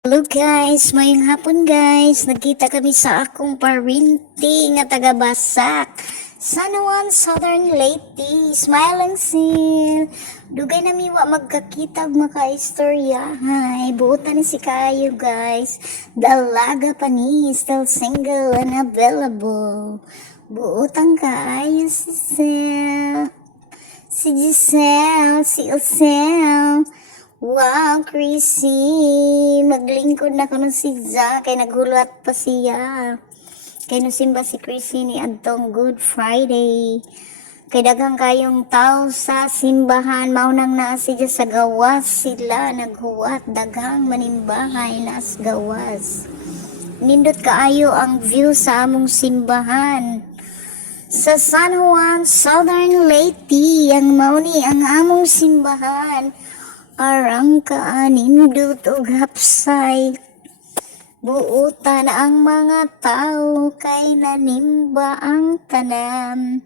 Hello guys, mayong hapon guys. Nagkita kami sa akong parinti nga taga-Basak. San Juan, Southern Leyte. Smile lang sil. Dugay na miwa magkakita og maka-istorya. Hi, buotan ni si kayo guys. Dalaga pa ni, still single and available. Buotan kaayo si Sel. Si Giselle, si Osel. Wow, Chrissy. Maglingkod na ko nun si Zack. Kay naghulat pa siya. Kay nusimba si Chrissy ni Adtong Good Friday. Kay daghang kayong tao sa simbahan. Maunang naa siya sa gawas. Sila naghuwat. Daghang manimbahay na sa gawas. Nindot kaayo ang view sa among simbahan. Sa San Juan, Southern Leyte. Ang mauni ang among simbahan. Arang kaanindot og hapsay. Buutan ang mga tao kay nanimba ang tanan.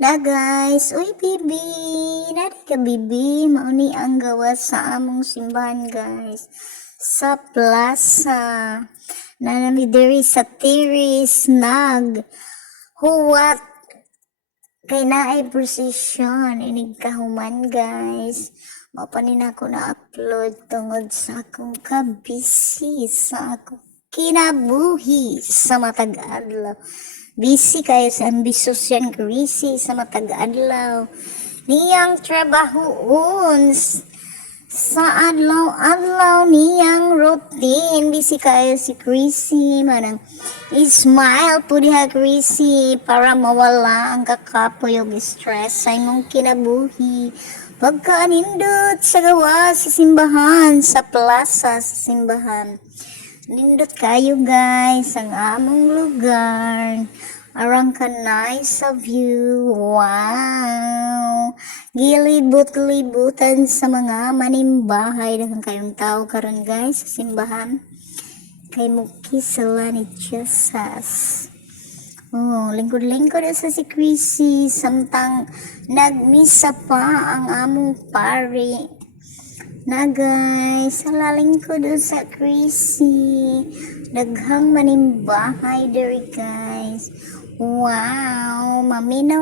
Na guys, uy bibi, nari ka bibi, mauni ang gawas sa among simbahan guys. Sa plaza, nanami diri sa tiris, huwat kay naay precision, inig kahuman guys. Mapanin ako na upload tungod sa akong kabisi sa akong kinabuhi sa matag adlaw. Busy kayo sa ambisyon yan, Chrissy, sa matag adlaw. Niyang trabahoon sa adlaw-adlaw niyang routine. Busy kayo si Chrissy, manang smile po diha Chrissy para mawala ang kakapoy o stress sa imong kinabuhi. Pagkanindot sa gawa sa simbahan, sa plaza sa simbahan. Nindot kayo guys, ang among lugar. Arang ka nice of you. Wow. Gilibot-libutan sa mga manimbahay. Daghang kayong tao karon guys sa simbahan. Kay muki sila ni Jesus. Oh, lingkod-lingkod sa si Chrissy, samtang nagmisa pa ang among pari. Na guys, salalingkod sa Chrissy. Daghang manimbahay diri guys. Wow, maminaw